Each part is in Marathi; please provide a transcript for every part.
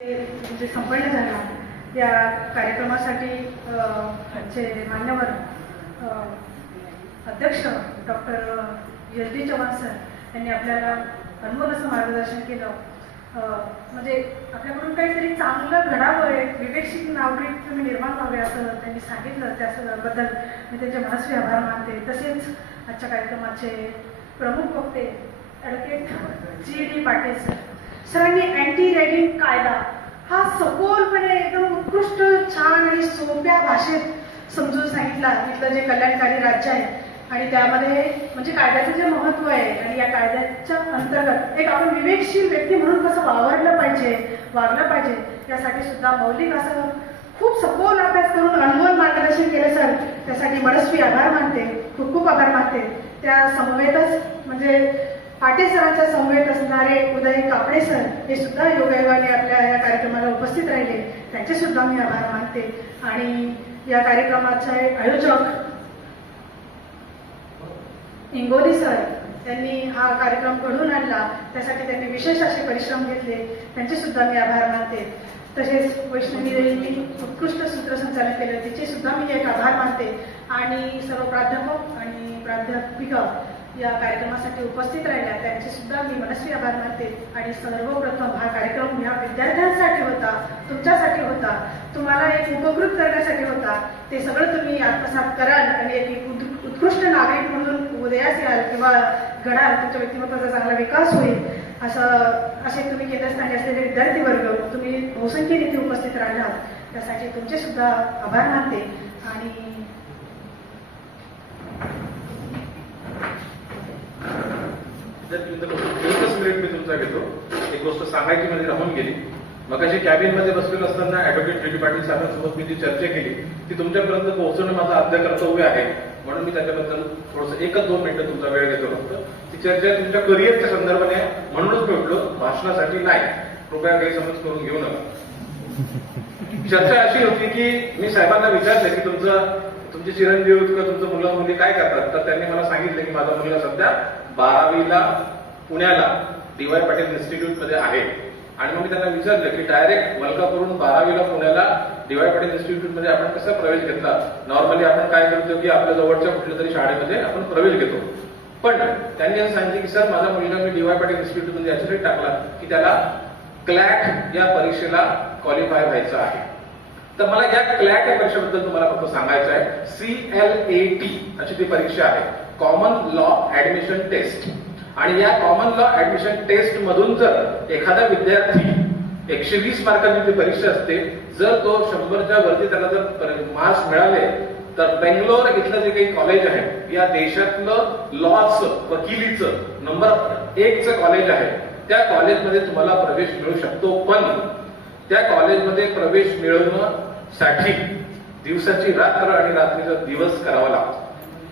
जे संपन्न झालं या कार्यक्रमासाठी आमचे मान्यवर अध्यक्ष doctor S D Chavan sir यांनी आपल्याला अनमोल असं मार्गदर्शन केलं. म्हणजे आपल्याकडून काहीतरी चांगलं घडावं एक विवेकशील नागरिक तुम्ही निर्माण व्हावे असं त्यांनी सांगितलं. त्याबद्दल मी त्यांचे मनस्वी आभार मानते. तसेच आजच्या कार्यक्रमाचे प्रमुख वक्ते advocate G D Patil sir. सरांनी अँटी रॅगिंग कायदा. हा सखोलपणे एकदम उत्कृष्ट छान आणि सोप्या भाषेत समजून सांगितला. तिथलं जे कल्याणकारी राज्य आहे आणि त्यामध्ये म्हणजे कायद्याचं जे महत्त्व आहे आणि या कायद्याच्या अंतर्गत एक आपण विवेकशील व्यक्ती म्हणून कसं वावरलं पाहिजे वागलं पाहिजे यासाठी सुद्धा मौलिक असं खूप सखोल अभ्यास करून अनमोल मार्गदर्शन केलं सर. त्यासाठी मनस्वी आभार मानते. खूप खूप आभार मानते. त्या समवेतच म्हणजे पाटील सरांच्या समवेत असणारे उदय कापडे सर हे सुद्धा योगायोगाने आपल्या या कार्यक्रमाला उपस्थित राहिले. त्यांचे सुद्धा मी आभार मानते. आणि या कार्यक्रमाचे आयोजक इंगोली सर त्यांनी हा कार्यक्रम घडवून आणला. त्यासाठी त्यांनी विशेष असे परिश्रम घेतले. त्यांचे सुद्धा मी आभार मानते. तसेच वैष्णवी देवींनी उत्कृष्ट सूत्रसंचालन केलं. तिचे सुद्धा मी एक आभार मानते. आणि सर्व प्राध्यापक आणि प्राध्यापिका या कार्यक्रमासाठी उपस्थित राहिल्या. त्यांचे सुद्धा मी मनस्वी आभार मानते. आणि सर्वप्रथम हा कार्यक्रम या विद्यार्थ्यांसाठी होता तुमच्यासाठी होता. तुम्हाला एक उपकृत करण्यासाठी होता. ते सगळं तुम्ही आत्मसात कराल आणि एक उत्कृष्ट नागरिक म्हणून उदयास याल किंवा घडाल तुमच्या व्यक्तिमत्वाचा चांगला विकास होईल. असं असे तुम्ही केंद्रस्थानी असलेले विद्यार्थी वर्ग तुम्ही बहुसंख्येने इथे उपस्थित राहिलात त्यासाठी तुमचे सुद्धा आभार मानते. आणि जर तुमचं एकच मिनिट मी तुमचा घेतो. एक गोष्ट सांगायची म्हणजे राहून गेली. मग अशी कॅबिनमध्ये बसलेलो असताना ऍडव्होकेट जी डी पाटील साहेबांसोबत मी जी चर्चा केली ती तुमच्यापर्यंत पोहोचवणं माझं आद्य कर्तव्य आहे. म्हणून मी त्याच्याबद्दल थोडंसं एकच दोन मिनिटं तुमचा वेळ घेतो फक्त. ती चर्चा तुमच्या करिअरच्या संदर्भाने म्हणूनच भेटलो भाषणासाठी नाही. कृपया गैरसमज करून घेऊ नका. चर्चा अशी होती की मी साहेबांना विचारलं की तुमचं तुमचे चिरंजीव किंवा तुमचं मुलं मुली काय करतात? तर त्यांनी मला सांगितलं की माझा मुलगा सध्या बारावीला पुण्याला डीवाय पाटील इन्स्टिट्यूटमध्ये आहे. आणि मग मी त्यांना विचारलं की डायरेक्ट मलकापूरून बारावीला पुण्याला डीवाय पाटील इन्स्टिट्यूटमध्ये आपण कसा प्रवेश घेतला? नॉर्मली आपण काय करतो की आपल्या जवळच्या कुठल्या तरी शाळेमध्ये आपण प्रवेश घेतो. पण त्यांनी असं सांगितलं की सर माझा मुलगा मी डीवाय पाटील इन्स्टिट्यूटमध्ये याच्यासाठी टाकला की त्याला क्लॅट या परीक्षेला क्वालिफाय व्हायचं आहे. तर मला या क्लॅट या परीक्षेबद्दल तुम्हाला फक्त सांगायचं आहे. सी एल ए टी अशी ती परीक्षा आहे. कॉमन लॉ ऍडमिशन टेस्ट आणि या कॉमन लॉ ऍडमिशन टेस्ट मधून जर एखादा विद्यार्थी एकशे वीस मार्कांची ती परीक्षा असते जर तो शंभरच्या वरती त्याला जर मार्क्स मिळाले तर बेंगलोर इथलं जे काही कॉलेज आहे या देशातलं लॉचं वकिलीचं नंबर एकचं कॉलेज आहे त्या कॉलेजमध्ये तुम्हाला प्रवेश मिळू शकतो. पण त्या कॉलेजमध्ये प्रवेश मिळवण्यासाठी साठी दिवसाची रात्र आणि रात्रीचा दिवस करावा लागतो.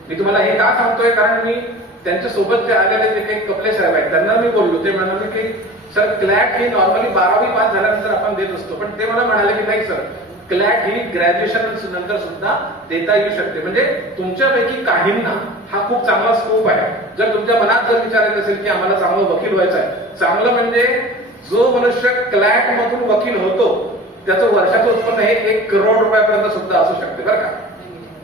मी तुम्हाला हे का सांगतोय? कारण मी त्यांच्यासोबत जे आलेले जे काही कपले साहेब आहेत त्यांना मी बोललो ते म्हणाले की सर क्लॅट ही नॉर्मली बारावी पास झाल्यानंतर आपण देत असतो. पण ते मला म्हणाले की नाही सर क्लॅट ही ग्रॅज्युएशन नंतर सुद्धा देता येऊ शकते. म्हणजे तुमच्यापैकी काहींना हा खूप चांगला स्कोप आहे. जर तुमच्या मनात जर विचार येत असेल की आम्हाला चांगलं वकील व्हायचं आहे चांगलं म्हणजे जो मनुष्य क्लॅट मधून वकील होतो त्याचं वर्षाचं उत्पन्न हे एक करोड रुपयापर्यंत सुद्धा असू शकते बरं का?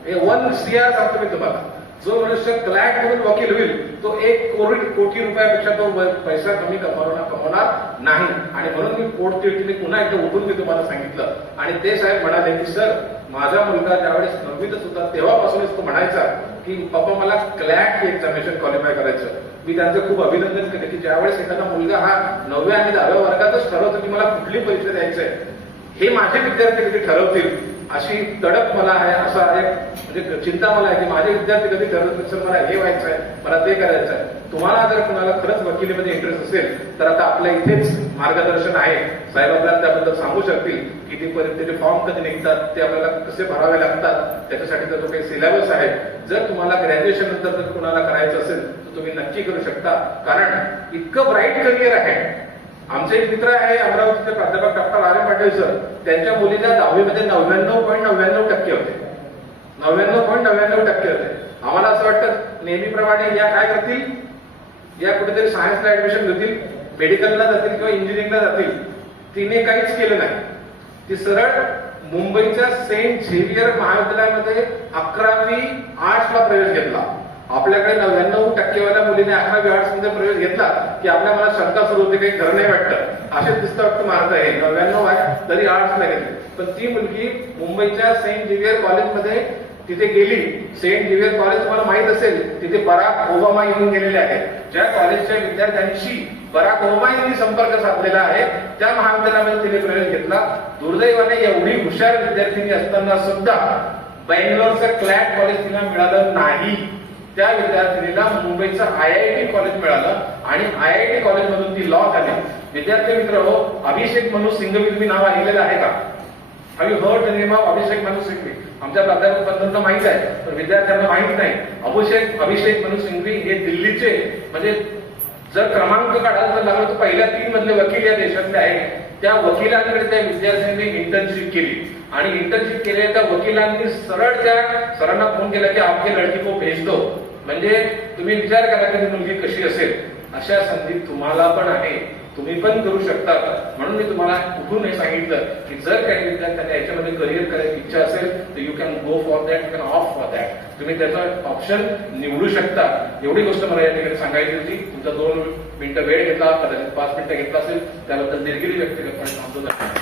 हे वन सीआर सांगतो मी तुम्हाला जो मनुष्य क्लायंट म्हणून वकील होईल तो एक कोटी कोटी रुपयापेक्षा तो पैसा कमी कमावणार कमावणार नाही. आणि म्हणून मी पोटतिडकीने पुन्हा एकदा उठून मी तुम्हाला सांगितलं. आणि ते साहेब म्हणाले की सर माझा मुलगा ज्यावेळेस नववीतच होता तेव्हापासूनच तो म्हणायचा की पप्पा मला क्लॅट हे एक्झामिनेशन क्वालिफाय करायचं. मी त्यांचं खूप अभिनंदन केले की ज्यावेळेस एखादा मुलगा हा नवव्या आणि दहाव्या वर्गातच ठरवतो की मला कुठली परीक्षा द्यायची आहे हे माझे विद्यार्थी कधी ठरवतील. अशी तडक मला आहे असा एक म्हणजे चिंता मला आहे की माझे विद्यार्थी कधी ठरवतील सर मला हे व्हायचं आहे मला ते करायचं आहे. तुम्हाला जर कुणाला खरंच वकिलीमध्ये इंटरेस्ट असेल तर आता आपल्या इथेच मार्गदर्शन आहे. साहेब आपल्याला त्याबद्दल सांगू शकतील की ते फॉर्म कधी निघतात ते आपल्याला कसे भरावे लागतात त्याच्यासाठी जो काही सिलेबस आहे. जर तुम्हाला ग्रॅज्युएशन नंतर जर कुणाला करायचं असेल तर तुम्ही नक्की करू शकता. कारण इतकं ब्राईट करिअर आहे. आमचे एक मित्र आहे अमरावतीचे प्राध्यापक डॉक्टर आर्य पाटील सर. त्यांच्या मुलीच्या दहावीमध्ये नव्याण्णव पॉईंट नव्याण्णव टक्के होते. नव्याण्णव पॉईंट नव्याण्णव टक्के होते. आम्हाला असं वाटतं नेहमीप्रमाणे या काय करतील? या कुठेतरी सायन्सला ऍडमिशन घेतील मेडिकलला जातील किंवा इंजिनिअरिंगला जातील. तिने काहीच केलं नाही. ती सरळ मुंबईच्या सेंट झेवियर महाविद्यालयामध्ये अकरावी आर्ट्सला प्रवेश घेतला. आपल्याकडे नव्याण्णव टक्केवाल्या मुलीने अकरावी आर्ट्समध्ये प्रवेश घेतला की आपल्या मला शंका सुरू होते काही खरं नाही वाटतं. असे दिसतं वाटतं मार्ग आहे नव्याण्णव आहे तरी आर्ट्सला घेतले पण ती मुलगी मुंबईच्या सेंट झेवियर कॉलेजमध्ये तिथे गेली. सेंट झेवियर कॉलेज तुम्हाला माहीत असेल तिथे बराक ओबामा येऊन गेलेले आहेत. ज्या कॉलेजच्या विद्यार्थ्यांशी बराक ओबामा यांनी संपर्क साधलेला आहे त्या महाविद्यालयामध्ये तिने प्रवेश घेतला. दुर्दैवाने एवढी हुशार विद्यार्थिनी असताना सुद्धा बँगलोरचं क्लॅट कॉलेज तिला मिळालं नाही. त्या विद्यार्थिनीला मुंबईचं आय आय टी कॉलेज मिळालं आणि आय आय टी कॉलेजमधून ती लॉ झाली. विद्यार्थी मित्र हो अभिषेक मनू सिंघवी तुम्ही नाव ऐकलेलं आहे का? Have you heard name of Abhishek Manu Singhvi आमच्या प्राध्यापक बंधूंना माहीत आहे पण विद्यार्थ्यांना माहीत नाही. अभिषेक अभिषेक मनू सिंघवी हे दिल्लीचे म्हणजे जर क्रमांक काढायला जर लागलं तर पहिल्या तीन मधले वकील या देशातले आहेत. त्या वकिलांकडे त्या विद्यार्थ्यांनी इंटर्नशिप केली. आणि इंटर्नशिप केले त्या वकिलांनी सरळ त्या सरांना फोन केला की आपली लडकी को भेज दो. म्हणजे तुम्ही विचार करा की मुलगी कशी असेल. अशा संधी तुम्हाला पण आहे. तुम्ही पण करू शकता. म्हणून मी तुम्हाला कुठून हे सांगितलं की जर काही विद्यार्थ्यांना याच्यामध्ये करिअर करायची इच्छा असेल तर you can go for that you can opt for that तुम्ही त्याचा ऑप्शन निवडू शकता. एवढी गोष्ट मला या ठिकाणी सांगायची होती. तुमचा दोन मिनिटं वेळ घेतला कदाचित पाच मिनिटं घेतला असेल त्याबद्दल दिलगिरी व्यक्त करताना थांबतो